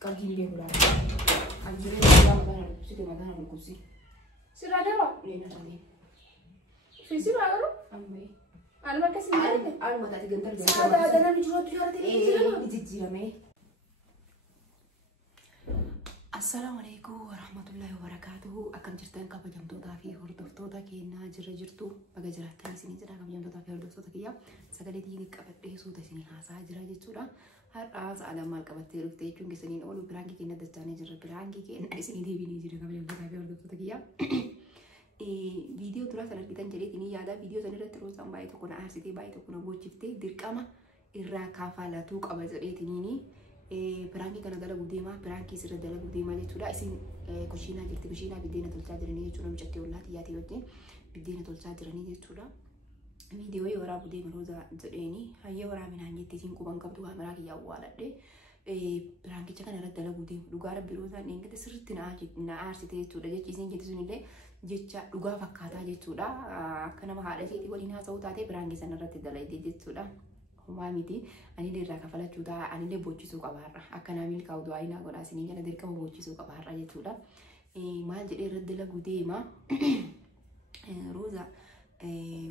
قاعدين ليه ولا عندي لا مثلا سيدي مثلا بالكوسي سيرا دابا لينا تاني في سيرا قالوا أمي أنا ما كسبت أنا ما تاتي قنتر هذا أنا بجوا تجارة جيجي السلام عليكم ورحمة الله وبركاته أكم جرتان كبجمتوتا في هردفتوتا كينا جرجرتو بقى جرتان سنين جرا كبجمتوتا في هردفتوتا كيا سكالي تيجي كبدي سوتا سنين هاسا جرا جتورا هر آز على مال كبتي رفتي چونكي سنين أولو برانكي كينا دستاني جرا برانكي كينا سنين دي بيني جرا كبجمتوتا في هردفتوتا كيا فيديو ترى سنة كتان جريت إني يادا فيديو سنة تروسان باي تكون عارسيتي باي تكون بوچفتي دركاما إرا كافالا توك أبزريت إنيني برانكي كان دلقو ديما برانكي سر دلقو ديما جتولا اسين كوشينا جرتي كوشينا بدينا تولتا جراني جتولا مجتي ولاتي ياتي وجه بدينا تولتا جراني جتولا فيديو يورا بديما روزا زديني هيا ورا من هنيتي سين كوبان قبضو همراكي يا والدي برانكي كان رد دلقو ديما دوغا ربي روزا نينغ سرت نعارسيتي جتولا جتي سين جتي سونيلي jecha dhugaa fakkaataa jechuudha akka nama haadha isheetii waliin haasa'uu taate biraangii sana irratti dalaydee jechuudha homaa miti anillee irraa kafalachuu ta'a anillee boochisuu qabaarra akka naa milkaa'u du'aa inaa godhaa isiniin jala dirqama boochisuu qabaarra jechuudha maal jedhee irratti dalaguu deema Rooza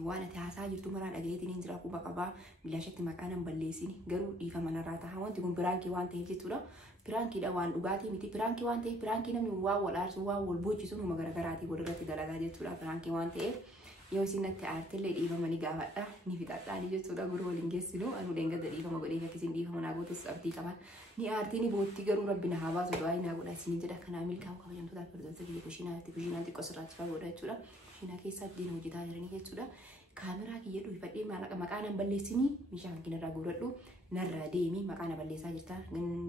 waan ati haasaa jirtu maraa dhagayeetiin hin jira quba qabaa bilaashatti maqaa nan balleessini garuu dhiifama narraa ta'a wanti kun biraankii waan ta'eef jechuudha Pirankii da waan dhugaatii miti pirankii waan ta'eef pirankii namni waan wal aarsu waan wal boocisu numa garaagaraatii walirratti dalagaa jechuudha pirankii waan ta'eef yoo isin natti aartillee dhiifama ni gaafadha ni fixadhaani jechuudha gurra waliin geessinu anu deengadda dhiifama godhee akkasiin dhiifama naa gootus abdii qaban ni aartii ni bootti garuu rabbi na haa baasu du'aa naa godha isin jedha kanaa milkaa'u kabajamtoota firdoosa biyya kushiinaatti kushiinaatti qosirraachifaa godha jechuudha kushiinaa keessaa diina hojjetaa jiranii jechuudha kaameraa kiyya dhuunfadhee maqaa nan balleessinii meeshaa kan kinarraa guuradhu narraa deemi maqaa na balleessaa jirta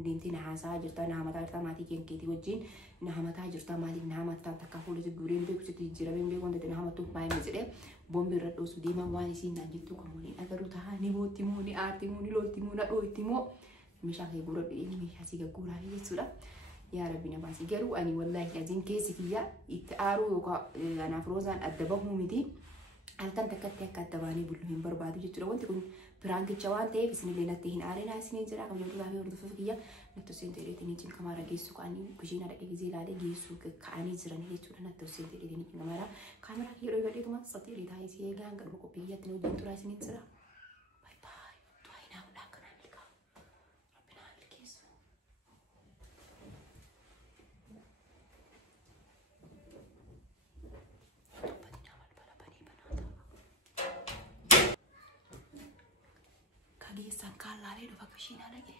deemtee na haasaa jirta na hamataa jirta maatii keetii wajjin na hamataa jirta maaliif na hamataa takka fuulatti duureen beeku sitti jijjiiramee beeku wanta na hamatu baay'ee jedhee boombi irra dhoosu deema waan isiin naan jettu kan waliin agaruu ta'a ni mootti moo ni aarti moo ni lolti moo na dhootti moo meeshaa kee guuradhu meeshaa si gagguuraa jechuudha. yaa rabbi na baasi garuu ani wallaahi ajiin keessi kiyya itti aaruu yookaan anaaf roozaan adda bahuu miti. Alkan takkatti akka adda baanii bullu hin barbaadu jechuudha wanti kun piraankicha waan ta'eef isinillee natti hin aarina isiniin jira kabajamtoota fi hordoftoota kiyya natti seentee dheetanii jin kamaara geessu ka'anii kushiina dhaqee gizee ilaalee geessu ka'anii jiranii jechuudha natti seentee dheetanii jin kamaara kaameraa kiyya dhooyi gadheetuma sattee dheetaa isii eegaan garba qophii kiyyatti wajjin turaa isiniin jira. Kageessan kaalaalee dhufa kushiinaa dhaqee.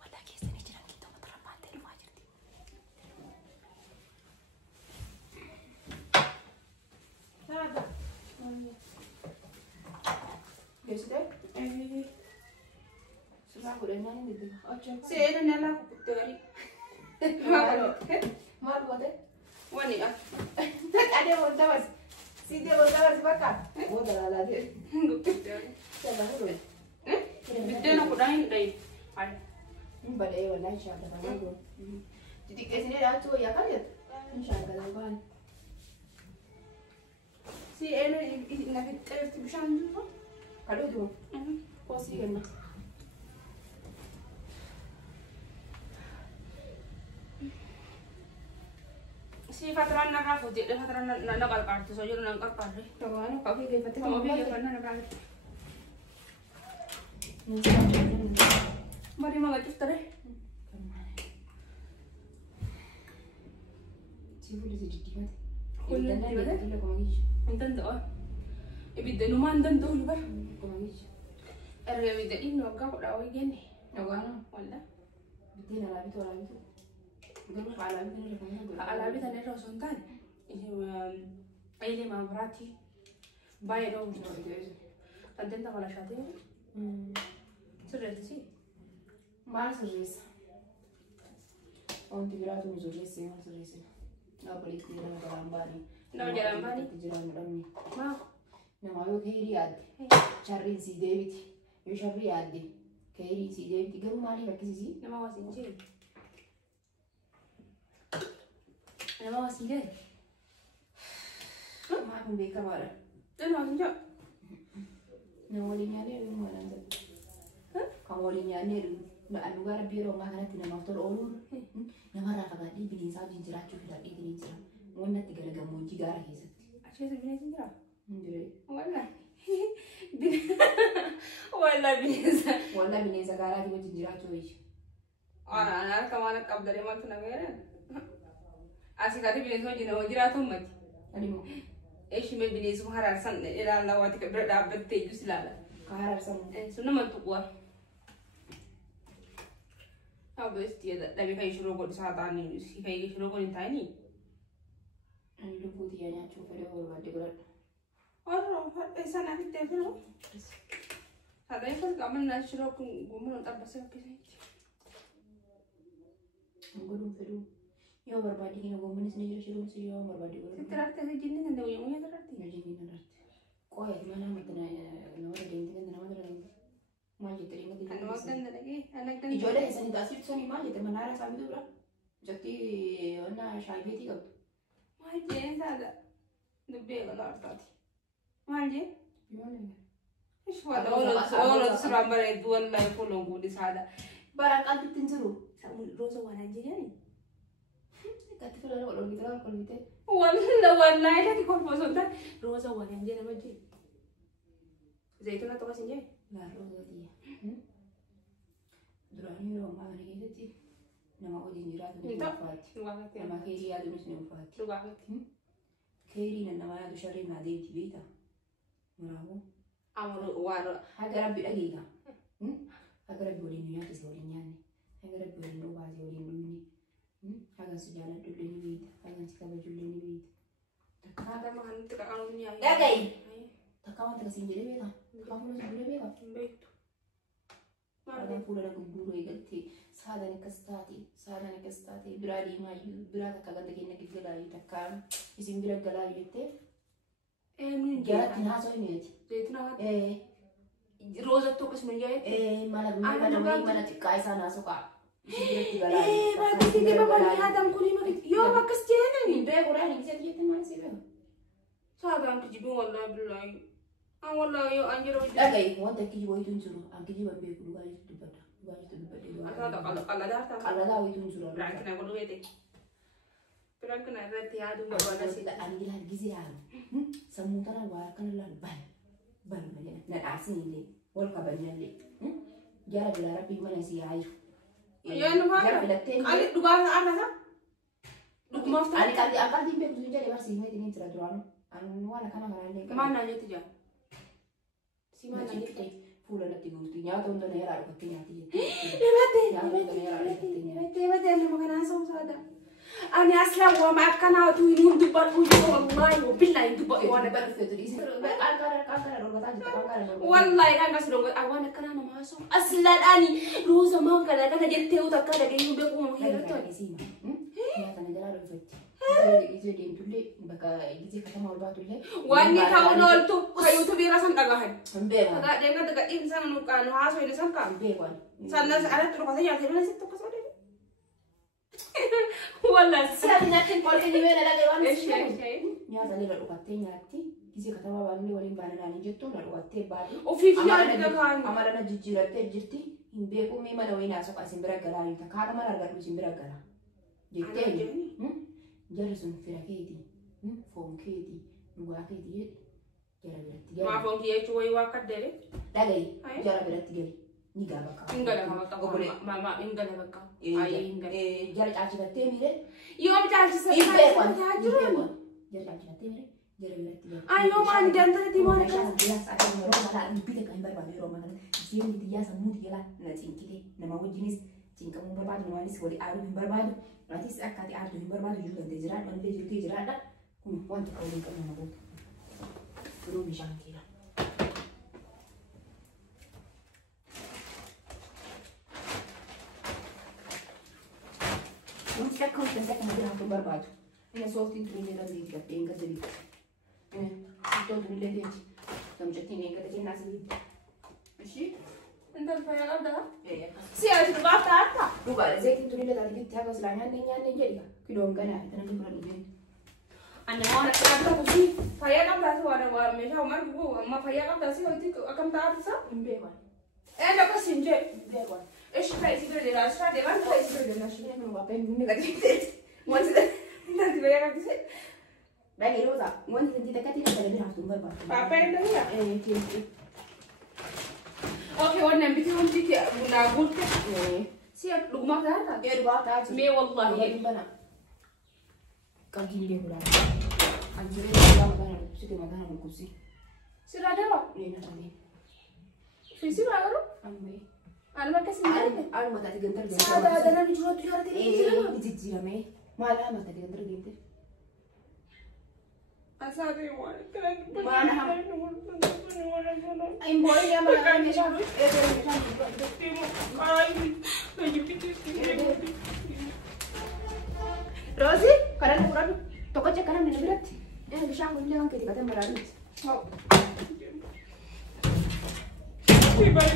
Waldaa keessanii jiran gidduu mata rabbaattee dhufaa jirti. هذا Geessitee? Suuraa godhannaa ni diddiba. سيدنا نلا كبتوري Maal goote? واني Adee wanta bas. Siitee wanta bas bakka. Wanta laalaatee. كبتوري Sallaa godhe. بدينا كداين داي هاي Hin badee wallaahi shaakala godhe. Xixiqqeessinee dhaabachuu wayyaa kan jettu? Hin shaakala baane. سيدنا نفيت تعرف بشان جوا Kadhuu jiru. Koosii kenna. سي فترة نعرف ودي فترة نقل قارت سجل نقل قارت Tawaanu kafii keeffatti كم kan بيجي baate. فنان نعرف مري ما قلت ترى Siifuu lisi jijjiirate. Kun Dandaa jijjiirate? beekatullee kuma gishi. انت يبدأ نما انت دول بقى Kuma gishi. الرجال يبدأ إنه وقع ولا ويجني Dhawaanoo. ولا Biddeen alaabitu alaabitu. Garuu alaabitu ni rafanii godha. على بيت أنا رأسون تاني إيه ما براتي باي دو أنت ولا شاتي سرعتي Maal sirreessa? Wanti biraatu nu sirreessee maal sirreessina? Dhaabbileetti nama garaan baanii. Nama garaan baanii? Itti jiraannu dhabne. ما Namaa yoo keerii yaadde sharriin sii deebiti. Yoo sharrii yaadde keerii sii deebiti. Garuu maaliif akkasii? نما واسنجي نما واسنجي Maaf hin beekamaadha. أنا واسنجي نمولينياني ما ننزل كمولينياني لأنه قارب بيرو ما كانت نمافتر أولون نمرة فقدي بنيسا جنجرات شوف لا إيه بنيسا وانا تقول جموجي قارة هيزت عشان تبني جنجرة ندري والله بنيسا قارة دي وجنجرات شويش أنا كمان قبل ما تنامين أسيكاتي بنيسو جنا وجراتهم مت أنيمو إيش من بنيسو هرار سن إلى الله واتك برد عبد تيجوس لا كهرب سن سنة ما تقوى بس تيجي ده بيكاي شروق قد ساعتاني بيكاي شروق قد تاني أنا لبودي يعني أشوف اللي هو بعد يقول والله هذا سنة في التلفون هذا يفرق عملنا شروق ومن طبسة كذا نقولون فلو يوم بربادي هنا قوم نسني شروق سي يوم بربادي يقول ترى تجيني عند ويوم يدرتي نجيني نرت قوي ما أنا متنا نور دين تنا نور دين ما جتري ما دين أنا ما كان لقي أنا كان يجوا سني تاسيب سني ما جتر منارة سامي دورا جتي أنا شايفيتي قبل ما جين هذا دبي ولا أرتادي ما جين إيش هو أول سلام بريد ولا يقولون قولي هذا barang kan tinjuru sama rosa warna jadi kata kalau kalau gitu warna itu di korpos itu rosa warna jadi apa sih zaitun atau kasih jadi lah rosa dia durani lo mana gitu sih nama aku jinjirat itu fat nama kiri ada muslim fat kiri nama ada syari nadi di bita meramu amru war ada rabbi lagi kan agar boleh niat sebenarnya ni agar boleh lupa sebenarnya ni agar sejalan dulu ni bit agar kita berjual ni bit ada mahan tidak kalau ni dah gay tak kawan tak sinjil beta kamu nak sinjil beta baik ada pula lagu buru igati sadane kastati beradi maju berada kagak begini kita lagi takkan isim berat galai itu ni jalan tinha so ini zaitun apa rosa tuh kesemuanya mana mana cikai sana suka bagus tiga bapak Adam kulit mati yo bagus cina nih be kurang ni bisa dia mana sih be sadam tujuh wallah billahi wallah yo anjir lagi mau tak kiji itu juru angki jiwa be kudu kali itu pada kalau dah itu juru berarti nak kudu itu berarti nak berarti adu nggak ada sih angki lagi sih ya semuanya warkan lalu banyak nak asing ini, orang kabarnya ni, jara belara pi mana si ayu, ya nampak, alik dua apa sah, dua maaf, alik akal timbe tu jadi masih ini cerita doang, anu wala kana ni, mana aja tu jah, si mana ni, pula nanti buktinya tu untuk nera ada buktinya tu, hebat, anu makan asam sada. أنا أصلا وما أكنا وتوينون دبر والله وبالله دبر وأنا والله أنا أصلا أنا كنا أنا ما أسوم أصلا أني روزا ما كنا أنا جت ودا كنا جايين بيكون هيرتوا وأني كاولول تو كيوتو بيراسن تجاهن هذا جنگا تجا إنسان نوكان هاسو إنسان كان سنة أنا تروح كذا يأكل ولا ستة كسر والله سألنا كل كذي وين لقى وانا إيش يا زلمة لو قتين ياتي كذي كتاب بعمل ولين بعنا نيجتو لو قتين بعدي وفي كان أمرنا جيرات جرتي إن بيكو ميما نوين أسوق أسمبرا جلالي تكاد ما نرجع نسمبرا جلا جتين جرسون فراكيدي فوم كيدي نواكيدي جرا ما فوم كيه شوي واقد دلي لا جاي جرا براتي Enggak bakal. Enggak boleh. Mama enggak bakal. Ayah enggak. Jarak aja nanti mire. Yo bicara sesuatu. Jarak aja nanti mire. Jarak nanti. Ayo mana jangan di mana kan? Biasa ada orang malah lebih dekat yang berbagi rumah kan. Dia dia semua dia lah. Nanti cingkile. Nama aku jenis cingkamu berbagi nama ini sekali aru berbagi. Nanti sekali aru berbagi juga dijerat. Nanti juga dijerat dah. Want kau ini kan nama aku. Perlu bisa kira. Second mungkin aku berbaju. Ini soft itu ini lagi kita tinggal jadi. Itu dulu lagi. Sampai ini kita jadi nasi. Masih? Entar saya ada. Siapa itu baca apa? Bukan, saya itu dulu lagi kita harus lanjut jadi. Kilo enggak ada, kita nanti kurang ini. Ani mau nak kerja tu sih. Saya kan dah suara wah macam Umar buku. Amma saya kan dah sih waktu akan tahu sah. Imbewan. Dah pas sinje. Imbewan. Fai sih berdiri rasa dewan fai sih berdiri nasi. Ini mau apa yang gini katanya. Mau sih nanti bayar apa sih? Baik Rosa, mau nanti dekat ini ada bilang sumber apa? Apa yang dah ya? Oke. Oke, warna bikin nanti dia guna gulke. Siap, rumah dah tak? Ya dua aja. Me wallahi. Gimana? Kau gini dia udah. Anjir dia makan sih makan kursi. Sudah ada apa? Ini nanti. Visi mana lu? Ambil. Anak kasih mana? Alu mata digentar dia. Ada nabi jual tujuh hari Di jijjiirame me. Malah mata digentar dia. Asal dia mau kan? Mana ham? Ay boy dia malah ni siya. Rosie, karena kurang toko cek kanan ni berat. Bisa ang bilang kita kata marami. Oh. Bari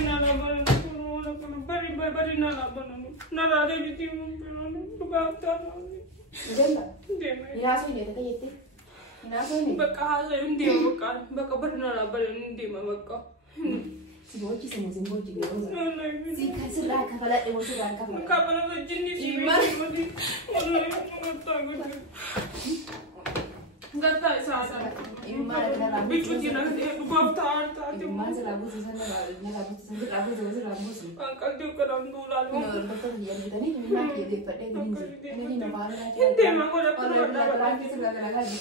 nalaban. Nalada gitu tukata. Jemba. Inaso ini kata yete. Inaso ini. Baka hasa hindi baka bari nalaban hindi mabaka. Si Boji sama si Boji dia. Si kasira kepala emosi dan kepala. Kepala jenis ini. Enggak tahu sasa. Imma ada rambut. Bicu tidak gua tahu. Imma rambut sana rambut sih. Angkat dia ke randulan. Betul dia kita ni memang dia pada ini nama orang. Hindi mah ko dapat Orang kita sudah kena lagi.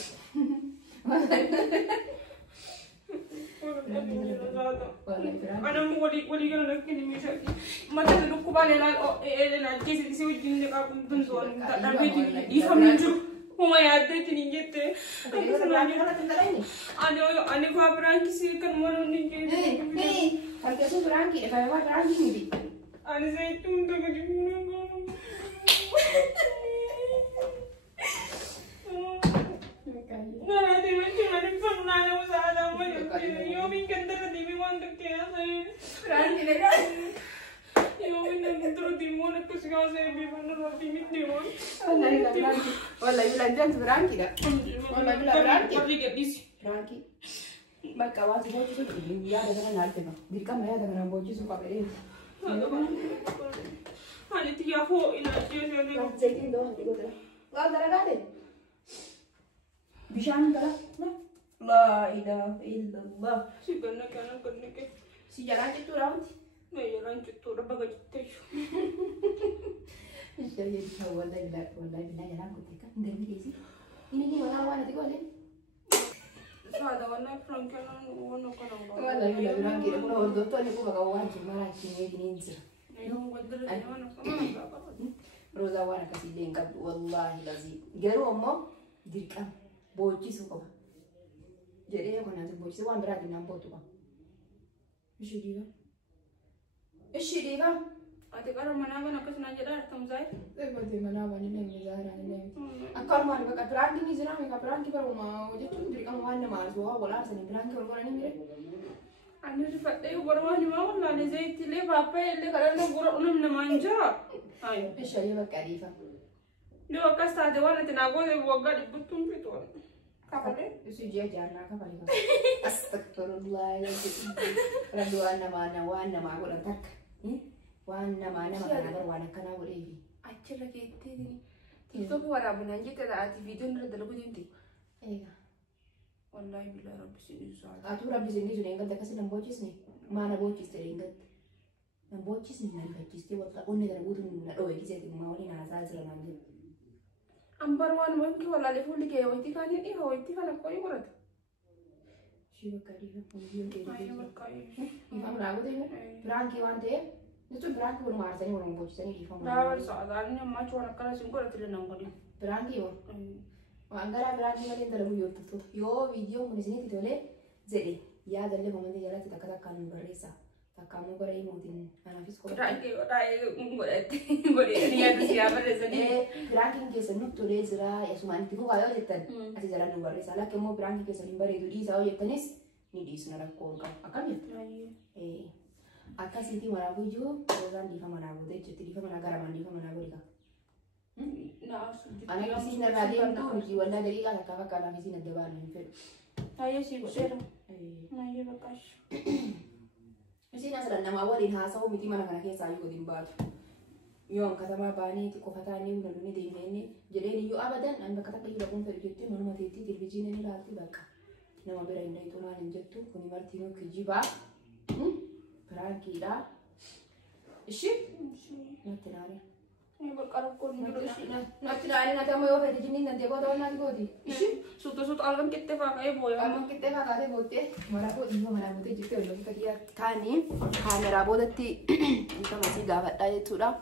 Ano mo wali ka na nagkinimi siya. Matanong ko ba nila na kasi ujin ka kung tuntuan. Tapi di kami jud humayad din tinigit. Ano ko parang kasi kan mo ni Kalau kita berang kita kalau berang ni. ano sa itong dagdag mo Narating man siya maning panunana mo sa alam mo yung ganda na di mo ang kaya sa'yo. Berang kita kan. Yung nagintro di mo nagkusigaw sa ibi mo na rapimit di mo. Wallahi bilang berang kita. Wallahi bilang berang kita. Pag-ligat isi. Berang kita. Bakka Boji su ya daga nan arte ba. Dirka ma ya daga nan Boji su ka bere. Hani tiya ho ina je ne. Zeytin do digo dara. Wa dara gade. Bishan dara. La ilaha illallah. Si ganna kana kanne ke. Si jalan itu round. Me jalan cutu da baga jitte. Jadi wallahi jalan ko tika. Ndani desi. Ini wala tigo ale. Sada wana frank kana wono kana. Wallahi bilang kita pun ordo to ni ko baga wajib mara kini ninja. Yung wadra ni wana kana. Rosa wana kasi denga wallahi lazi. Garu ammo dirka Boji su ko. Jadi aku nanti Boji wan berarti nampo tu ba. Ishiriga. Ate karo managa nakas na jada tamzai. Berarti mana wani ne zahra ne. Akar man baka pranki ni zina me ka pranki par ma je tu dirka wan ne mar so wala sani pranki wala ni mire. Ani rifatte gorwani ma wala ne zai tile papa elle kala no goro unum ne manja. Ay. Ishiriga kalifa. Ni wakasta de wana tinago de wagga di butum pito. Kapale? Isu dia jangan ka balik. Astagfirullahaladzim. Raduan nama aku letak. Wana mana makanan wana kana ulevi. Achira kete ni. TikTok wara bunanje kada ati video ndra dalagu dinti. Ega. Wallahi billahi rabbi sini suara. Atu rabbi sini sudah ingat dekat sini bocis nih. Mana bocis teringat. Yang bocis nih nan bocis dia waktu unne dan udun na doe kisah itu mau ni nasa zara nanti. Ambar wan wanki wala le fulli ke wati kani ni hawati kana koi murat. Shiva kari ka pun dia Ay barkai. Ifam lagu deh. Berangki wante. Itu berangki belum harusnya orang bocis ini ifam. Dawar saadani na macho na kala singkora tile nangoli. Berangki yo. Angara berangki malin dalam YouTube. Yo video mun sini titole jadi ya dalle momente jala kita kata kan berisa. Kamu berai mungkin anak fisko. Rai boleh ni ada siapa resani. Berangki ke senu tole zera ya suman tiku kayo jetan. Ati jalan dua berisa lah kamu berangki ke senu beri itu di sao jetanis ni di sana rakol ka. Akan ya. Akan siti marabu jo, orang di mana marabu deh. Jadi di mana gara mandi mana marabu dika. أنا في سنة الراديو توجي ولا دقيقة أنا كافك أنا في سنة الدبان من فيلم. هاي سيبو سيرو. ما يبقاش. في سنة أصلا لما أولين هاسا ومتي ما أنا كيس أيوة ديمبات. يوم كتما باني تكوفتاني ونلوني ديميني جريني يو أبدا أنا بكتب كي لكم في الجتة ما نما تيتي تلفزيون إني لا تبقى. نما براين ده يتوما نجتو كوني مرتينو كجيبا. برانكي لا. إيش؟ نتناري. يبقى ركون جلوس. نتناري نتامو يوفي تجيني نتيجو دونا تقولي. إيش؟ سوت ألم كتفا كأي بويا. ألم كتفا كأي بوتة. مرابو إيوه مرابو تجيبه ولا كذا كاني كاميرا بودتي أنت مسي قابت ده يتورا.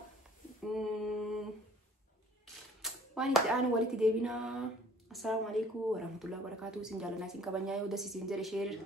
واني أنا ولدي ديبنا. السلام عليكم ورحمة الله وبركاته. سنجالنا سنكبنيا ودسي سنجر شير